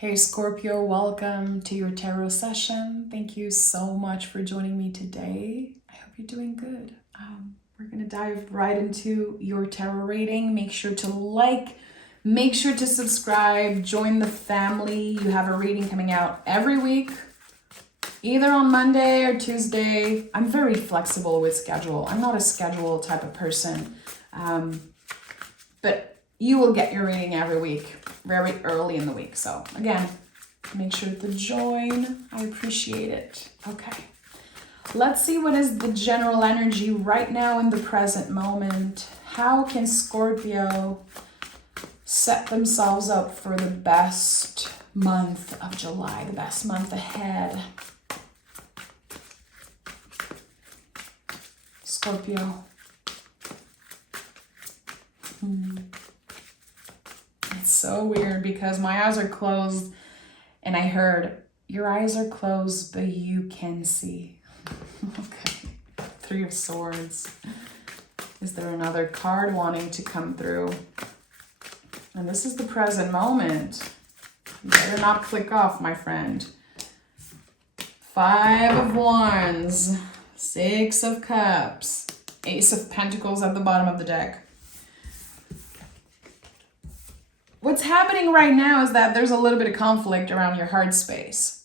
Hey Scorpio, welcome to your tarot session. Thank you so much for joining me today. I hope you're doing good. We're going to dive right into your tarot reading. Make sure to like, make sure to subscribe, join the family. You have a reading coming out every week, either on Monday or Tuesday. I'm very flexible with schedule. I'm not a schedule type of person, but you will get your reading every week, very early in the week. So again, make sure to join. I appreciate it. Okay. Let's see what is the general energy right now in the present moment. How can Scorpio set themselves up for the best month of July, the best month ahead? Scorpio. It's so weird because my eyes are closed and I heard, your eyes are closed, but you can see. Okay. Three of Swords. Is there another card wanting to come through? And this is the present moment. You better not click off, my friend. Five of Wands. Six of Cups. Ace of Pentacles at the bottom of the deck. What's happening right now is that there's a little bit of conflict around your heart space.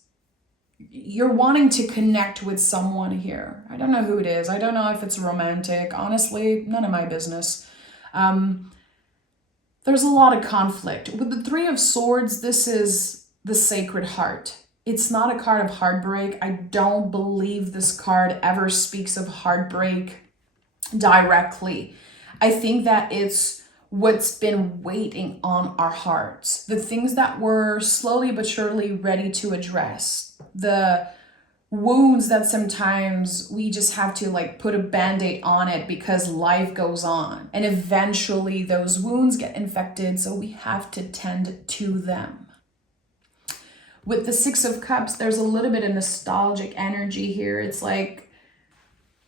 You're wanting to connect with someone here. I don't know who it is. I don't know if it's romantic. Honestly, none of my business. There's a lot of conflict. With the Three of Swords, this is the Sacred Heart. It's not a card of heartbreak. I don't believe this card ever speaks of heartbreak directly. I think that it's what's been waiting on our hearts, the things that we're slowly but surely ready to address, the wounds that sometimes we just have to like put a band-aid on it because life goes on, and eventually those wounds get infected, so we have to tend to them. With the Six of Cups, there's a little bit of nostalgic energy here. It's like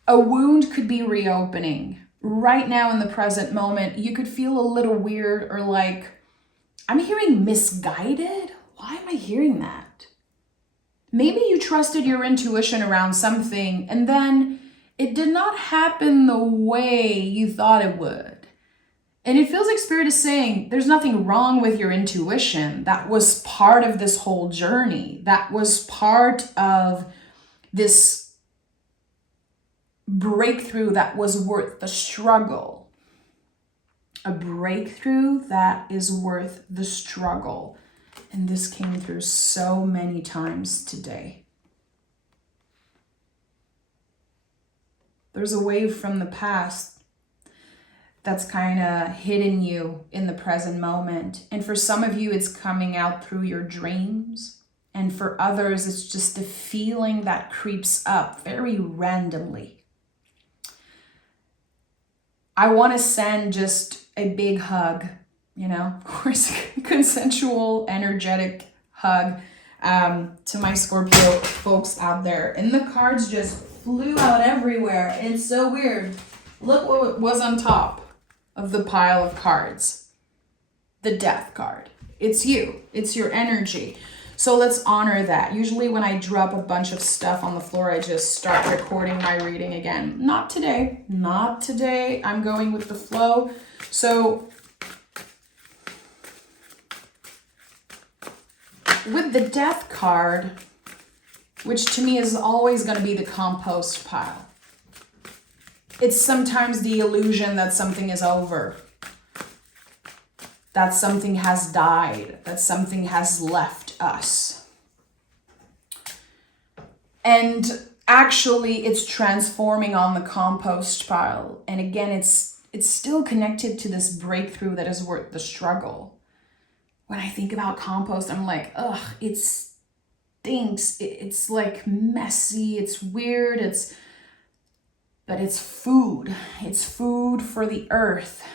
a wound could be reopening. Right now in the present moment, you could feel a little weird or like, I'm hearing misguided. Why am I hearing that? Maybe you trusted your intuition around something and then it did not happen the way you thought it would. And it feels like Spirit is saying there's nothing wrong with your intuition. That was part of this whole journey. That was part of this breakthrough that was worth the struggle. A breakthrough that is worth the struggle. And this came through so many times today. There's a wave from the past that's kind of hitting you in the present moment. And for some of you, it's coming out through your dreams. And for others, it's just a feeling that creeps up very randomly. I want to send just a big hug, of course, consensual, energetic hug to my Scorpio folks out there. And the cards just flew out everywhere. It's so weird. Look what was on top of the pile of cards. The Death card. It's you. It's your energy. So let's honor that. Usually when I drop a bunch of stuff on the floor, I just start recording my reading again. Not today. Not today. I'm going with the flow. So with the Death card, which to me is always going to be the compost pile, it's sometimes the illusion that something is over, that something has died, that something has left us. And actually it's transforming on the compost pile. And again, it's still connected to this breakthrough that is worth the struggle. When I think about compost, I'm like, ugh, it stinks. It's like messy, it's weird, but it's food. It's food for the earth.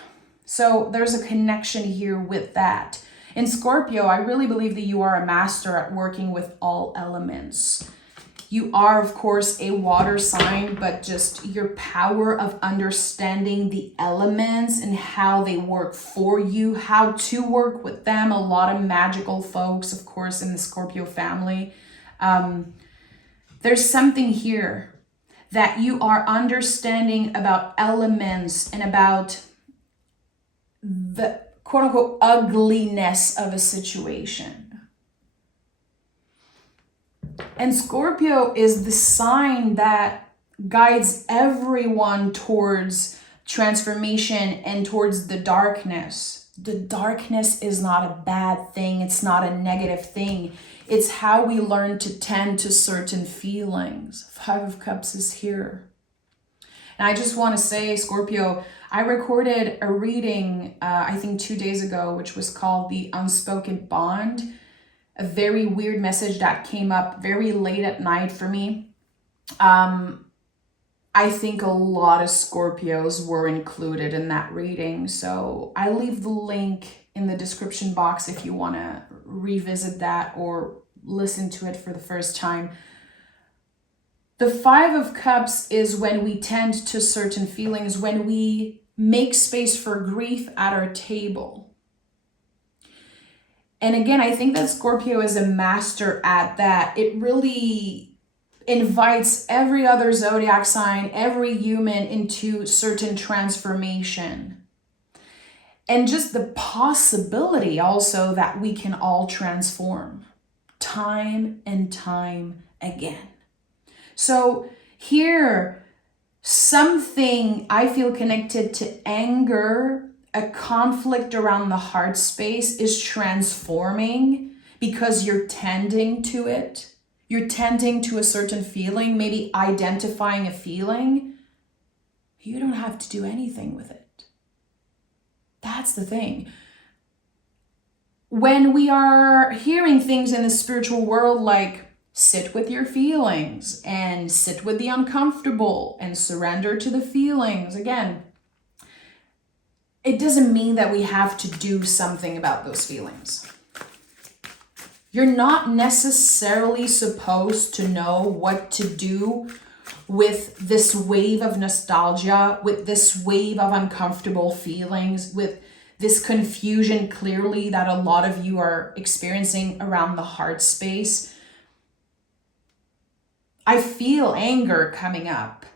So there's a connection here with that. In Scorpio, I really believe that you are a master at working with all elements. You are, of course, a water sign, but just your power of understanding the elements and how they work for you, how to work with them. A lot of magical folks, of course, in the Scorpio family. There's something here that you are understanding about elements and about the quote unquote ugliness of a situation. And Scorpio is the sign that guides everyone towards transformation and towards the darkness. The darkness is not a bad thing. It's not a negative thing. It's how we learn to tend to certain feelings. Five of Cups is here. And I just want to say, Scorpio, I recorded a reading, I think 2 days ago, which was called The Unspoken Bond. A very weird message that came up very late at night for me. I think a lot of Scorpios were included in that reading. So I leave the link in the description box if you want to revisit that or listen to it for the first time. The Five of Cups is when we tend to certain feelings, when we make space for grief at our table. And again, I think that Scorpio is a master at that. It really invites every other zodiac sign, every human into certain transformation. And just the possibility also that we can all transform time and time again. So here, something I feel connected to anger, a conflict around the heart space is transforming because you're tending to it. You're tending to a certain feeling, maybe identifying a feeling. You don't have to do anything with it. That's the thing. When we are hearing things in the spiritual world like sit with your feelings and sit with the uncomfortable and surrender to the feelings, again, it doesn't mean that we have to do something about those feelings. You're not necessarily supposed to know what to do with this wave of nostalgia, with this wave of uncomfortable feelings, with this confusion clearly that a lot of you are experiencing around the heart space. I feel anger coming up.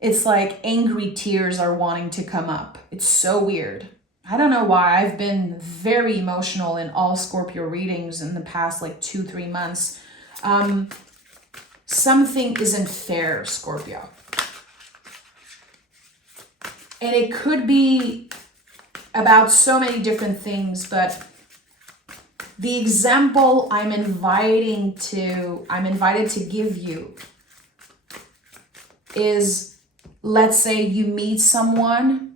It's like angry tears are wanting to come up. It's so weird. I don't know why. I've been very emotional in all Scorpio readings in the past 2-3 months. Something isn't fair, Scorpio. And it could be about so many different things, but the example I'm invited to give you is, let's say you meet someone,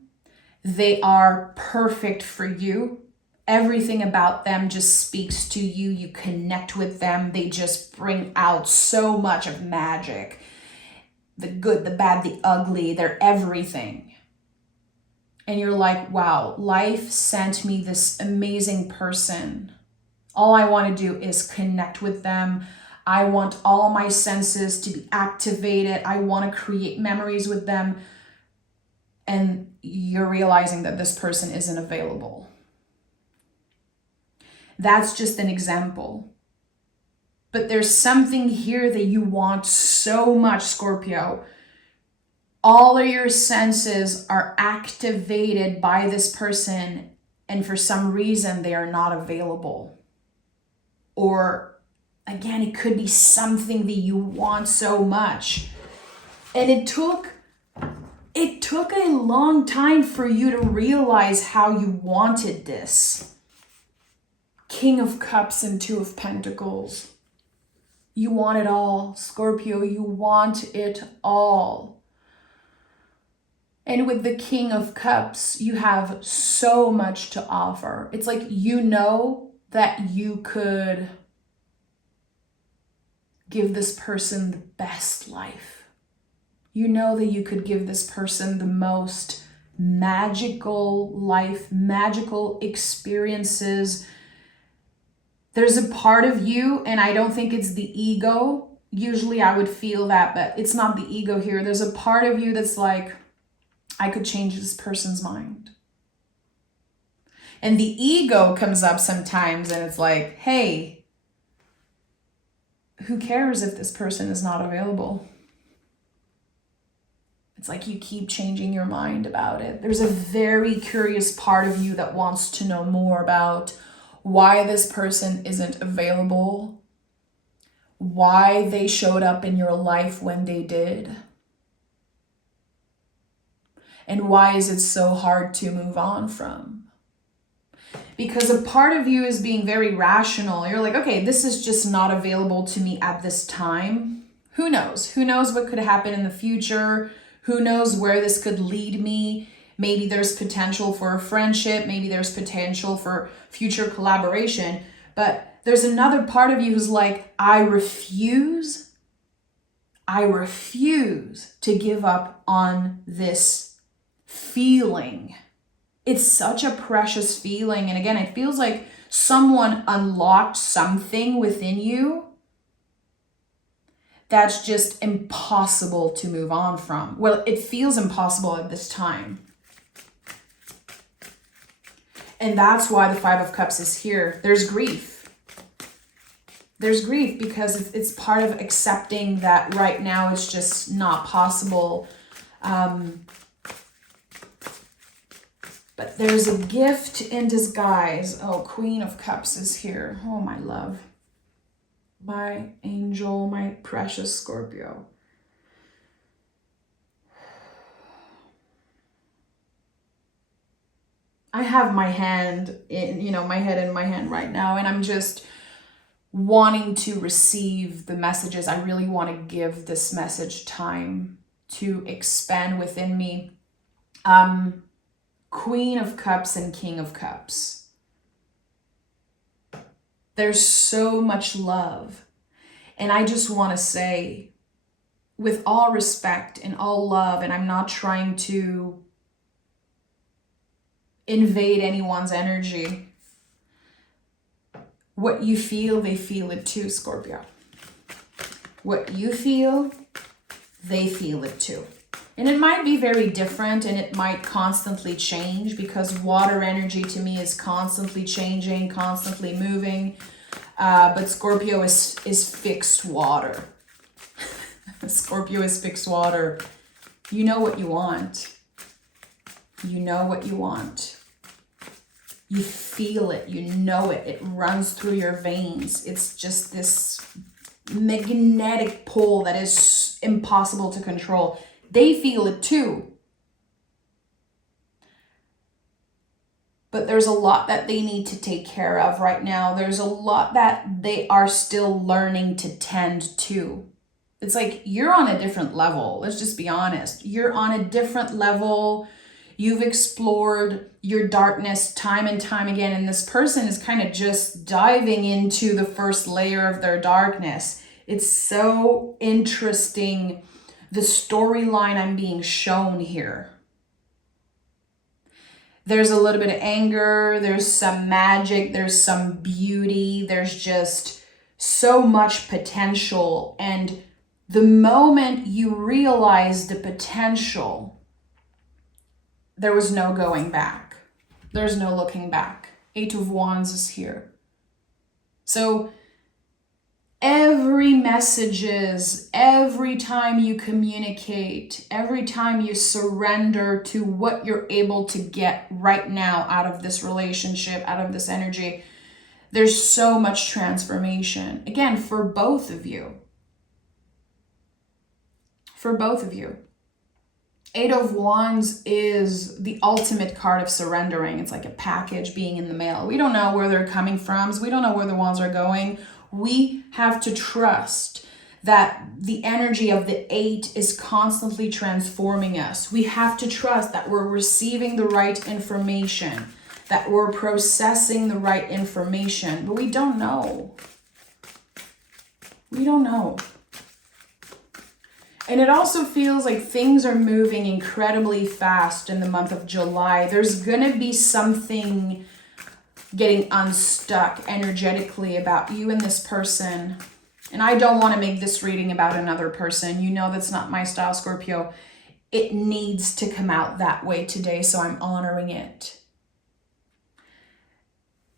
they are perfect for you. Everything about them just speaks to you. You connect with them. They just bring out so much of magic. The good, the bad, the ugly, they're everything. And you're like, wow, life sent me this amazing person. All I want to do is connect with them. I want all my senses to be activated. I want to create memories with them. And you're realizing that this person isn't available. That's just an example. But there's something here that you want so much, Scorpio. All of your senses are activated by this person, and for some reason they are not available. Or again, it could be something that you want so much. And it took a long time for you to realize how you wanted this. King of Cups and Two of Pentacles. You want it all, Scorpio. You want it all. And with the King of Cups, you have so much to offer. It's like you know that you could give this person the best life. You know that you could give this person the most magical life, magical experiences. There's a part of you, and I don't think it's the ego, Usually I would feel that, but it's not the ego here. There's a part of you that's like, I could change this person's mind. And the ego comes up sometimes and it's like, hey, who cares if this person is not available? It's like you keep changing your mind about it. There's a very curious part of you that wants to know more about why this person isn't available, why they showed up in your life when they did, and why is it so hard to move on from? Because a part of you is being very rational. You're like, okay, this is just not available to me at this time. Who knows? Who knows what could happen in the future? Who knows where this could lead me? Maybe there's potential for a friendship. Maybe there's potential for future collaboration. But there's another part of you who's like, I refuse to give up on this feeling. It's such a precious feeling. And again, it feels like someone unlocked something within you that's just impossible to move on from. Well, it feels impossible at this time. And that's why the Five of Cups is here. There's grief. There's grief because it's part of accepting that right now it's just not possible. But there's a gift in disguise. Oh, Queen of Cups is here. Oh, my love. My angel, my precious Scorpio. I have my hand in, my head in my hand right now, and I'm just wanting to receive the messages. I really want to give this message time to expand within me. Queen of Cups and King of Cups. There's so much love. And I just want to say, with all respect and all love, and I'm not trying to invade anyone's energy, what you feel, they feel it too, Scorpio. What you feel, they feel it too. And it might be very different and it might constantly change because water energy to me is constantly changing, constantly moving. But Scorpio is fixed water. Scorpio is fixed water. You know what you want. You know what you want. You feel it. You know it. It runs through your veins. It's just this magnetic pull that is impossible to control. They feel it too. But there's a lot that they need to take care of right now. There's a lot that they are still learning to tend to. It's like you're on a different level. Let's just be honest. You're on a different level. You've explored your darkness time and time again. And this person is kind of just diving into the first layer of their darkness. It's so interesting, the storyline I'm being shown here. There's a little bit of anger, there's some magic, there's some beauty, there's just so much potential. And the moment you realize the potential, there was no going back. There's no looking back. Eight of Wands is here. So every messages, every time you communicate, every time you surrender to what you're able to get right now out of this relationship, out of this energy, there's so much transformation. Again, for both of you. For both of you. Eight of Wands is the ultimate card of surrendering. It's like a package being in the mail. We don't know where they're coming from. So we don't know where the wands are going. We have to trust that the energy of the eight is constantly transforming us. We have to trust that we're receiving the right information, that we're processing the right information, but we don't know. We don't know. And it also feels like things are moving incredibly fast in the month of July. There's going to be something getting unstuck energetically about you and this person. And I don't want to make this reading about another person. You know that's not my style, Scorpio. It needs to come out that way today, so I'm honoring it.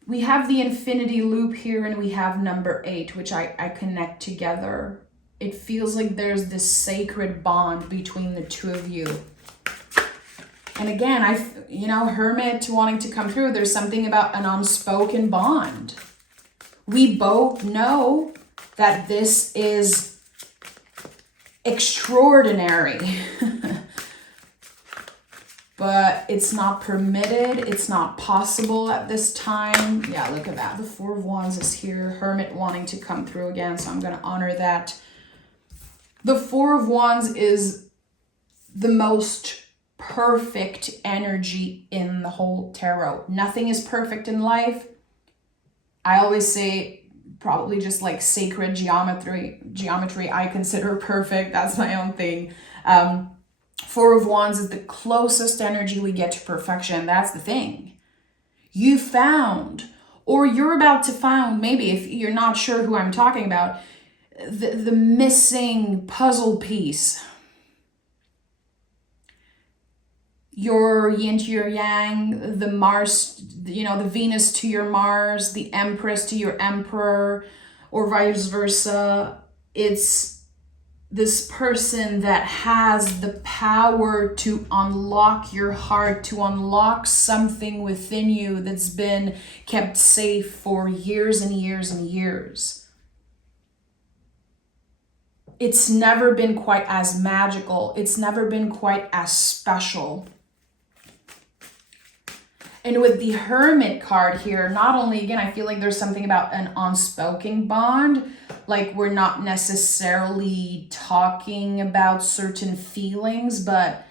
We have the infinity loop here, and we have number 8, which I connect together. It feels like there's this sacred bond between the two of you. And again, Hermit wanting to come through, there's something about an unspoken bond. We both know that this is extraordinary. But it's not permitted. It's not possible at this time. Yeah, look at that. The 4 of Wands is here. Hermit wanting to come through again. So I'm going to honor that. The 4 of Wands is the most perfect energy in the whole tarot. Nothing is perfect in life. I always say probably just like sacred geometry I consider perfect. That's my own thing. 4 of Wands is the closest energy we get to perfection. That's the thing. You found, or you're about to find, maybe if you're not sure who I'm talking about, the missing puzzle piece. Your yin to your yang, the Mars, the Venus to your Mars, the Empress to your Emperor, or vice versa. It's this person that has the power to unlock your heart, to unlock something within you that's been kept safe for years and years and years. It's never been quite as magical. It's never been quite as special. And with the Hermit card here, not only, again, I feel like there's something about an unspoken bond, like we're not necessarily talking about certain feelings, but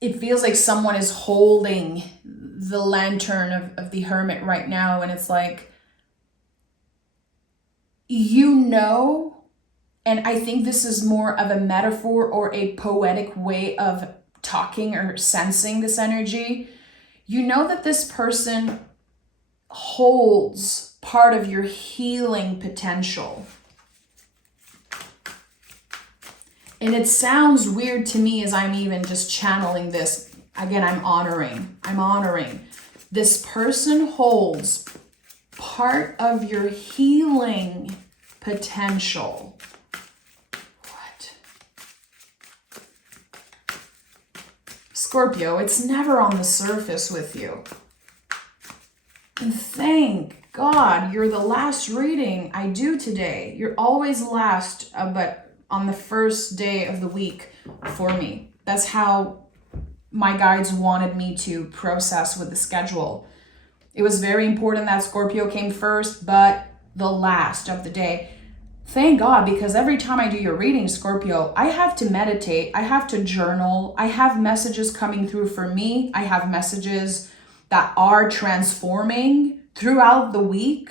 it feels like someone is holding the lantern of the Hermit right now. And it's like, and I think this is more of a metaphor or a poetic way of talking or sensing this energy. You know that this person holds part of your healing potential. And it sounds weird to me as I'm even just channeling this. Again, I'm honoring. This person holds part of your healing potential. Scorpio, it's never on the surface with you. And thank God you're the last reading I do today. You're always last, but on the first day of the week for me. That's how my guides wanted me to process with the schedule. It was very important that Scorpio came first, but the last of the day. Thank God, because every time I do your reading, Scorpio, I have to meditate. I have to journal. I have messages coming through for me. I have messages that are transforming throughout the week.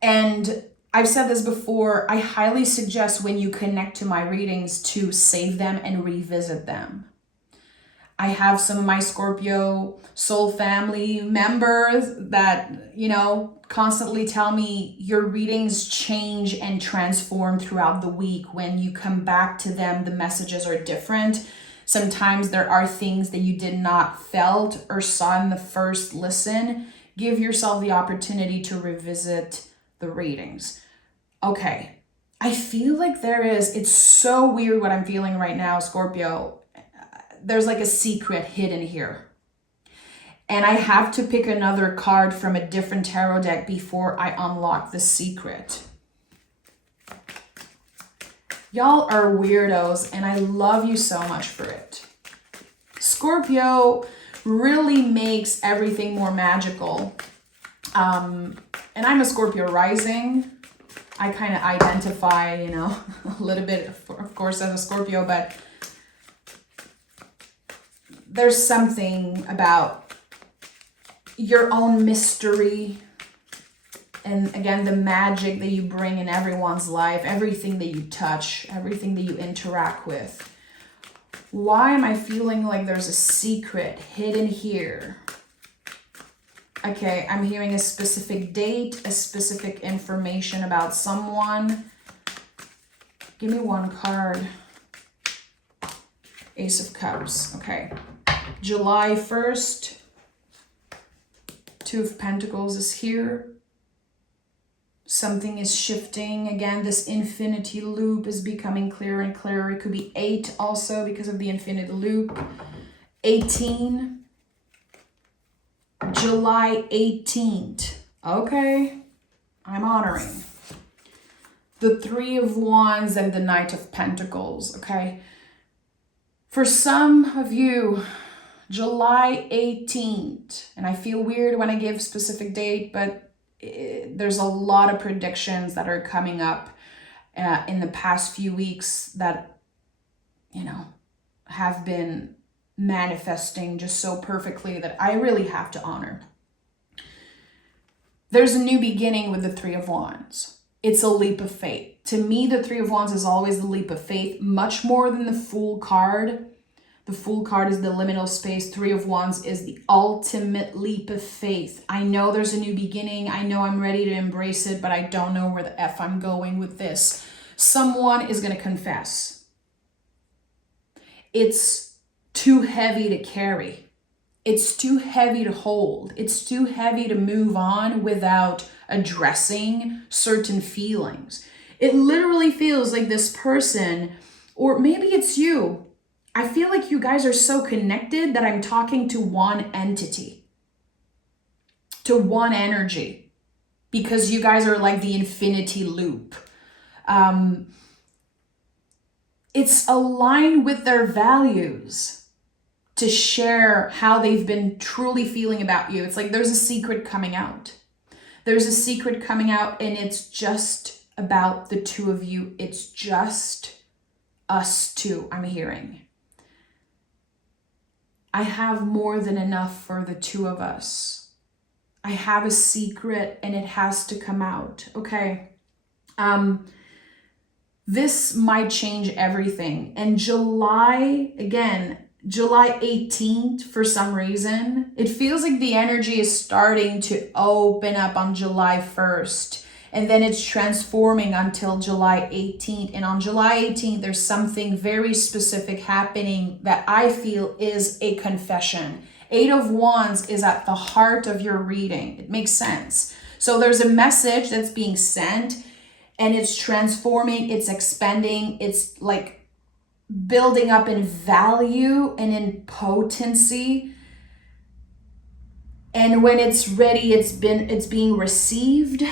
And I've said this before, I highly suggest when you connect to my readings to save them and revisit them. I have some of my Scorpio soul family members that, constantly tell me your readings change and transform throughout the week. When you come back to them, the messages are different. Sometimes there are things that you did not felt or saw in the first listen. Give yourself the opportunity to revisit the readings. Okay, I feel like it's so weird what I'm feeling right now, Scorpio. There's like a secret hidden here. And I have to pick another card from a different tarot deck before I unlock the secret. Y'all are weirdos, and I love you so much for it. Scorpio really makes everything more magical. And I'm a Scorpio rising. I kind of identify, a little bit, of course, as a Scorpio, but there's something about your own mystery, and again, the magic that you bring in everyone's life, everything that you touch, everything that you interact with. Why am I feeling like there's a secret hidden here? Okay, I'm hearing a specific date, a specific information about someone. Give me one card. Ace of Cups. Okay. July 1st. Two of Pentacles is here. Something is shifting. Again, this infinity loop is becoming clearer and clearer. It could be 8 also because of the infinity loop. 18. July 18th. Okay. I'm honoring. The Three of Wands and the Knight of Pentacles. Okay. For some of you, July 18th, and I feel weird when I give specific date, but there's a lot of predictions that are coming up in the past few weeks that, you know, have been manifesting just so perfectly that I really have to honor. There's a new beginning with the Three of Wands. It's a leap of faith. To me, the Three of Wands is always the leap of faith, much more than the Fool card. The Fool card is the liminal space. Three of Wands is the ultimate leap of faith. I know there's a new beginning. I know I'm ready to embrace it, but I don't know where the F I'm going with this. Someone is going to confess. It's too heavy to carry. It's too heavy to hold. It's too heavy to move on without addressing certain feelings. It literally feels like this person, or maybe it's you. I feel like you guys are so connected that I'm talking to one entity, to one energy, because you guys are like the infinity loop. It's aligned with their values to share how they've been truly feeling about you. It's like there's a secret coming out. There's a secret coming out, and it's just about the two of you. It's just us two, I'm hearing. I have more than enough for the two of us. I have a secret and it has to come out. Okay. This might change everything. And July 18th, for some reason, it feels like the energy is starting to open up on July 1st. And then it's transforming until July 18th. And on July 18th, there's something very specific happening that I feel is a confession. Eight of Wands is at the heart of your reading. It makes sense. So there's a message that's being sent, and it's transforming, it's expanding, it's like building up in value and in potency. And when it's ready, it's being received.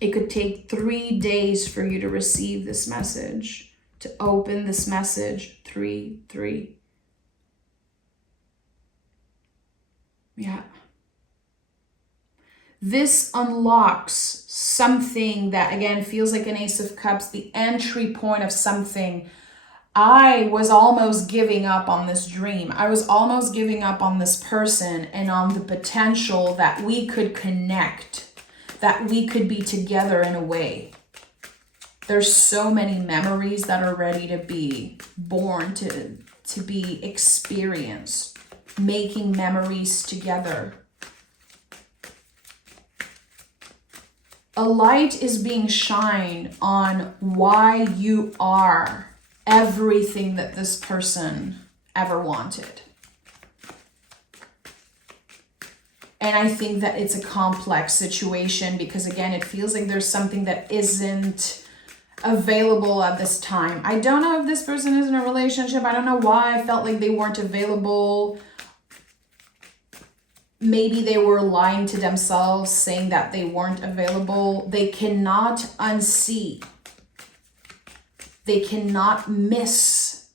It could take 3 days for you to receive this message, to open this message. 3. Yeah. This unlocks something that, again, feels like an Ace of Cups, the entry point of something. I was almost giving up on this dream. I was almost giving up on this person and on the potential that we could connect, that we could be together in a way. There's so many memories that are ready to be born, to be experienced, making memories together. A light is being shined on why you are everything that this person ever wanted. And I think that it's a complex situation because, again, it feels like there's something that isn't available at this time. I don't know if this person is in a relationship. I don't know why I felt like they weren't available. Maybe they were lying to themselves, saying that they weren't available. They cannot unsee. They cannot miss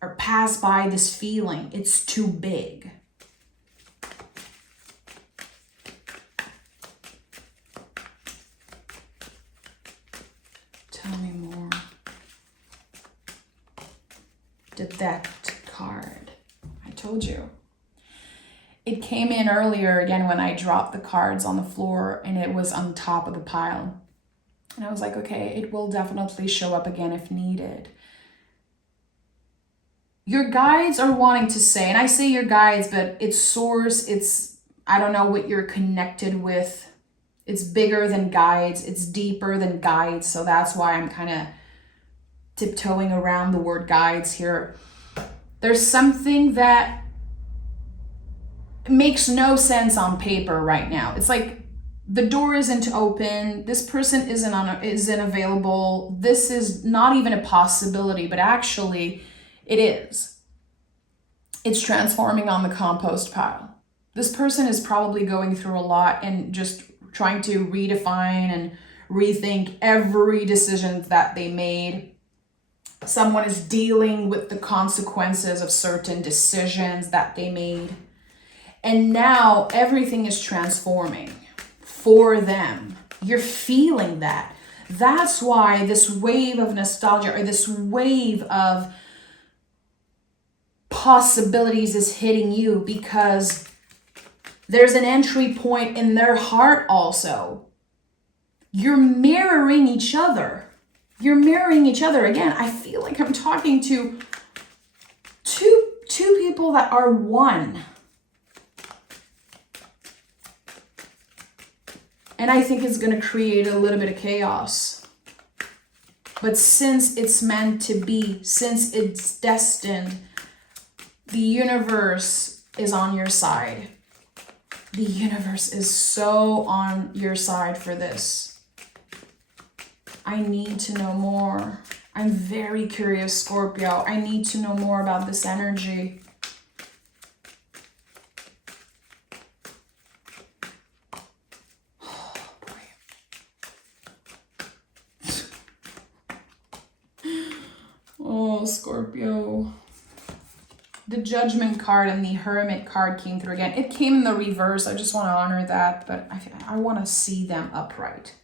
or pass by this feeling. It's too big. Tell me more. The Death card. I told you. It came in earlier again when I dropped the cards on the floor and it was on top of the pile. And I was like, okay, it will definitely show up again if needed. Your guides are wanting to say, and I say your guides, but it's source, it's I don't know what you're connected with. It's bigger than guides. It's deeper than guides. So that's why I'm kind of tiptoeing around the word guides here. There's something that makes no sense on paper right now. It's like the door isn't open. This person isn't available. This is not even a possibility, but actually it is. It's transforming on the compost pile. This person is probably going through a lot and just trying to redefine and rethink every decision that they made. Someone is dealing with the consequences of certain decisions that they made. And now everything is transforming for them. You're feeling that. That's why this wave of nostalgia or this wave of possibilities is hitting you, because there's an entry point in their heart also. You're mirroring each other. You're mirroring each other. Again, I feel like I'm talking to two people that are one. And I think it's going to create a little bit of chaos. But since it's meant to be, since it's destined, the universe is on your side. The universe is so on your side for this. I need to know more. I'm very curious, Scorpio. I need to know more about this energy. Oh, boy. Oh, Scorpio. The Judgment card and the Hermit card came through again. It came in the reverse. I just want to honor that, but I want to see them upright.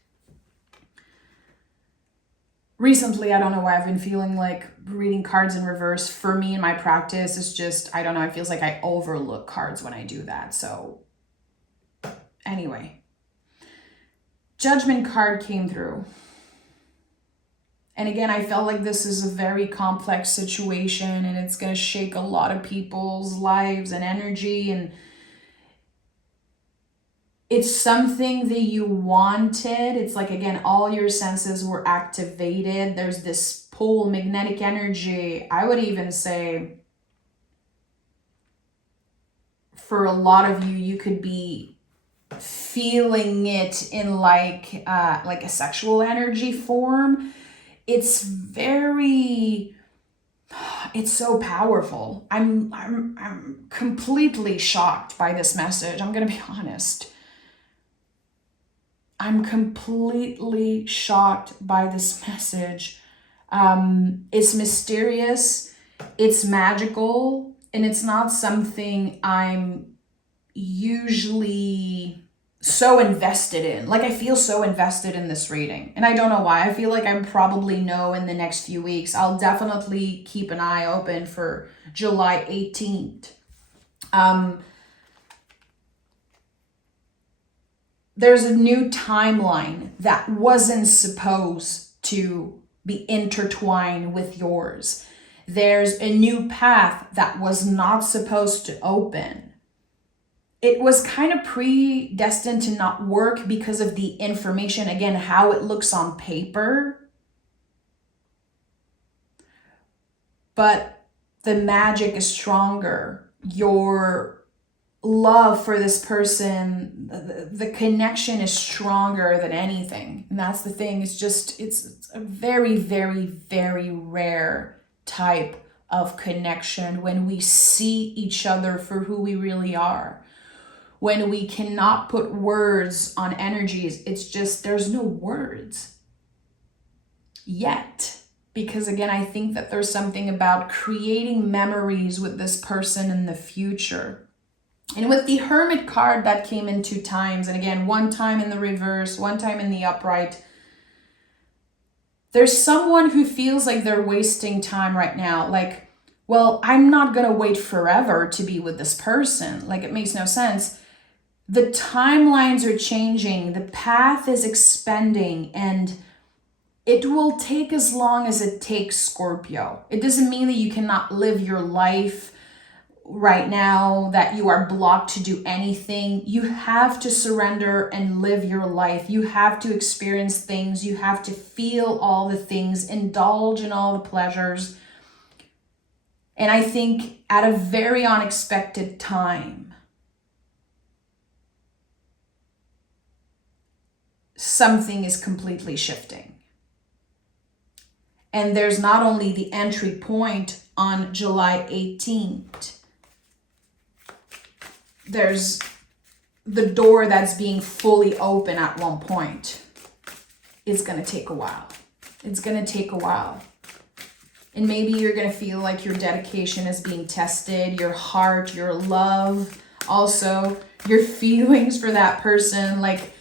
Recently, I don't know why I've been feeling like reading cards in reverse for me in my practice is just, I don't know, it feels like I overlook cards when I do that. So anyway, Judgment card came through. And again, I felt like this is a very complex situation and it's going to shake a lot of people's lives and energy. And it's something that you wanted. It's like, again, all your senses were activated. There's this pull, magnetic energy. I would even say for a lot of you, you could be feeling it in like a sexual energy form. It's so powerful. I'm completely shocked by this message. I'm gonna be honest. I'm completely shocked by this message. It's mysterious, it's magical, and it's not something I'm usually so invested in. Like, I feel so invested in this reading, and I don't know why. I feel like I probably know in the next few weeks. I'll definitely keep an eye open for July 18th. There's a new timeline that wasn't supposed to be intertwined with yours. There's a new path that was not supposed to open. It was kind of predestined to not work because of the information, again, how it looks on paper. But the magic is stronger. Your love for this person, the connection is stronger than anything. And that's the thing. It's a very, very, very rare type of connection when we see each other for who we really are. When we cannot put words on energies, it's just, there's no words yet. Because again, I think that there's something about creating memories with this person in the future. And with the Hermit card, that came in 2 times. And again, 1 time in the reverse, 1 time in the upright. There's someone who feels like they're wasting time right now. Like, well, I'm not going to wait forever to be with this person. Like, it makes no sense. The timelines are changing. The path is expanding, and it will take as long as it takes, Scorpio. It doesn't mean that you cannot live your life right now that you are blocked to do anything. You have to surrender and live your life. You have to experience things. You have to feel all the things, indulge in all the pleasures. And I think at a very unexpected time, something is completely shifting. And there's not only the entry point on July 18th, there's the door that's being fully open at one point. It's going to take a while. It's going to take a while. And maybe you're going to feel like your dedication is being tested, your heart, your love, also your feelings for that person. Like,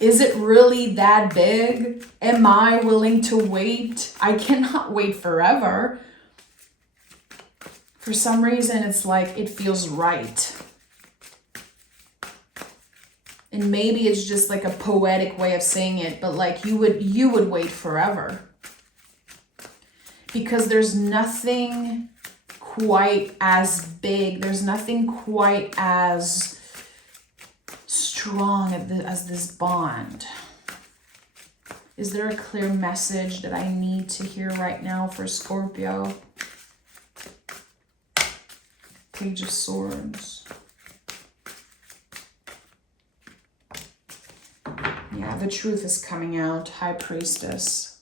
is it really that big? Am I willing to wait? I cannot wait forever. For some reason, it's like it feels right. And maybe it's just like a poetic way of saying it, but like you would wait forever. Because there's nothing quite as big. There's nothing quite as strong as this bond. Is there a clear message that I need to hear right now for Scorpio? Page of Swords. Yeah, the truth is coming out. High Priestess.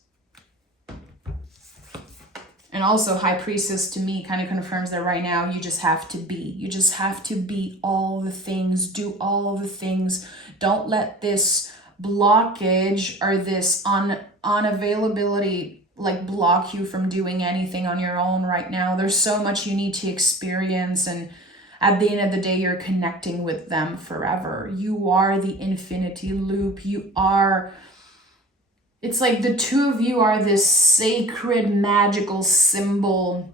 And also High Priestess to me kind of confirms that right now you just have to be. You just have to be all the things, do all the things. Don't let this blockage or this unavailability like block you from doing anything on your own right now. There's so much you need to experience, and at the end of the day, you're connecting with them forever. You are the infinity loop. You are... It's like the two of you are this sacred, magical symbol.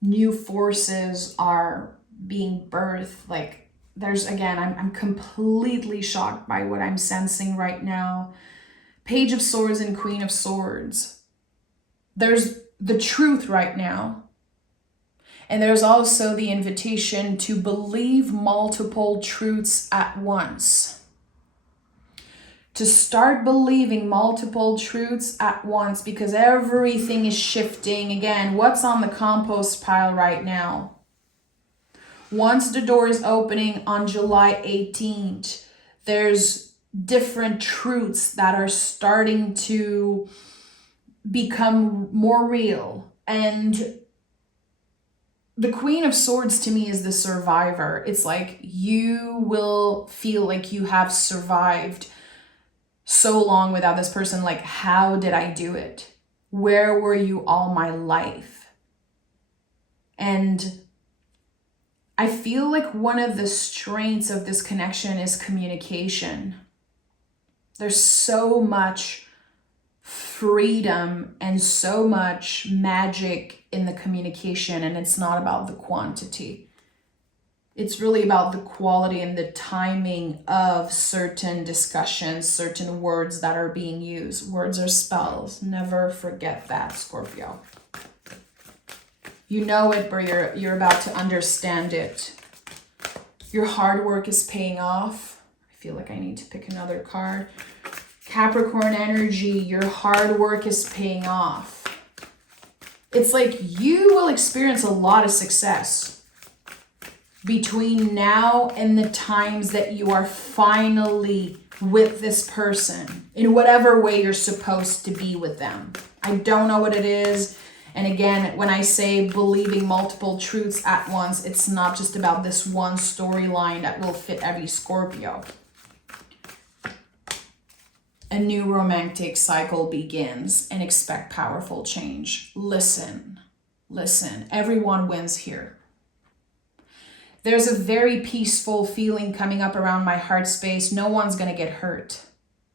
New forces are being birthed. Like there's, again, I'm completely shocked by what I'm sensing right now. Page of Swords and Queen of Swords. There's the truth right now. And there's also the invitation to believe multiple truths at once. To start believing multiple truths at once, because everything is shifting. Again, what's on the compost pile right now? Once the door is opening on July 18th, there's different truths that are starting to become more real. And the Queen of Swords to me is the survivor. It's like you will feel like you have survived so long without this person. Like, how did I do it? Where were you all my life? And I feel like one of the strengths of this connection is communication. There's so much freedom and so much magic in the communication, and it's not about the quantity. It's really about the quality and the timing of certain discussions, certain words that are being used. Words are spells. Never forget that, Scorpio. You know it, but you're about to understand it. Your hard work is paying off. I feel like I need to pick another card. Capricorn energy, your hard work is paying off. It's like you will experience a lot of success between now and the times that you are finally with this person in whatever way you're supposed to be with them. I don't know what it is. And again, when I say believing multiple truths at once, it's not just about this one storyline that will fit every Scorpio. A new romantic cycle begins, and expect powerful change. Listen, everyone wins here. There's a very peaceful feeling coming up around my heart space. No one's going to get hurt.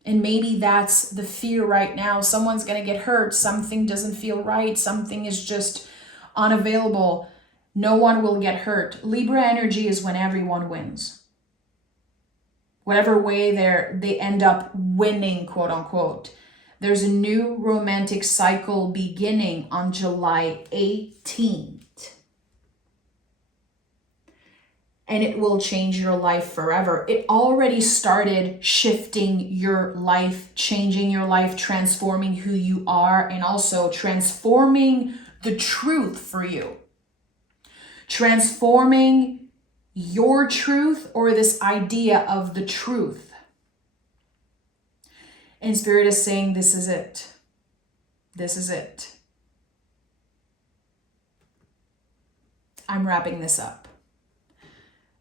And maybe that's the fear right now. Someone's going to get hurt. Something doesn't feel right. Something is just unavailable. No one will get hurt. Libra energy is when everyone wins. Whatever way they end up winning, quote unquote. There's a new romantic cycle beginning on July 18th. And it will change your life forever. It already started shifting your life, changing your life, transforming who you are, and also transforming the truth for you. Transforming your truth, or this idea of the truth. And Spirit is saying, this is it. This is it. I'm wrapping this up.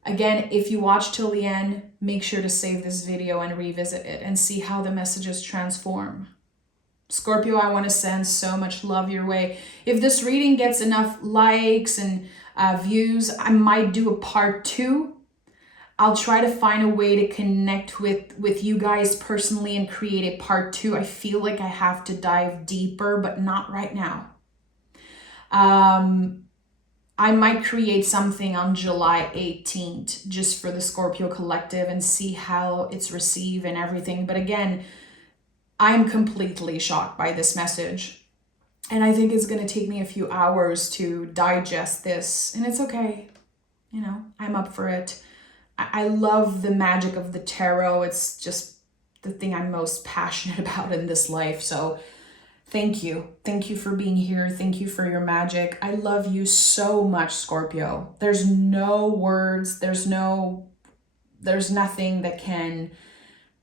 Again, if you watch till the end, make sure to save this video and revisit it and see how the messages transform. Scorpio, I want to send so much love your way. If this reading gets enough likes and views, I might do a part 2. I'll try to find a way to connect with you guys personally and create a part 2. I feel like I have to dive deeper, but not right now. I might create something on July 18th just for the Scorpio collective and see how it's received and everything. But again, I'm completely shocked by this message. And I think it's going to take me a few hours to digest this. And it's okay. You know, I'm up for it. I love the magic of the tarot. It's just the thing I'm most passionate about in this life. So thank you. Thank you for being here. Thank you for your magic. I love you so much, Scorpio. There's no words. There's nothing that can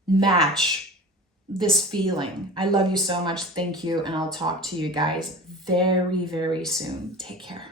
match this feeling. I love you so much. Thank you. And I'll talk to you guys very, very soon. Take care.